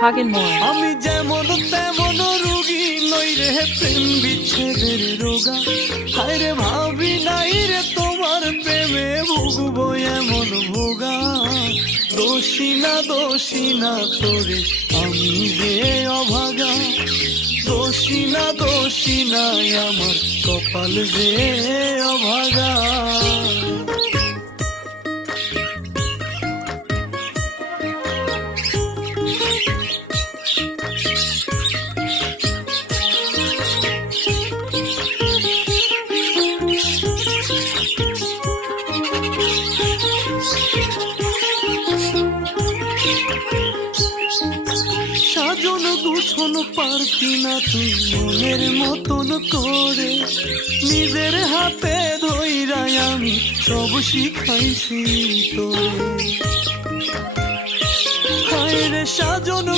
Hagen more. আমি যেমন তেমন রোগী নই রে প্রেম বিচ্ছেদের রোগা হায় রে ভাবি নাই রে তোমার প্রেমে ভুগবো এমন ভোগা দোষী না তোরে আমি যে অভাগা দোষী না আমার কপাল যে অভাগা সাজন গুছন পারতি না তুই মনের মতন করে নিজের হাতে ধইরাই আমি সব শিখাইছি তোরে হায় রে সাজন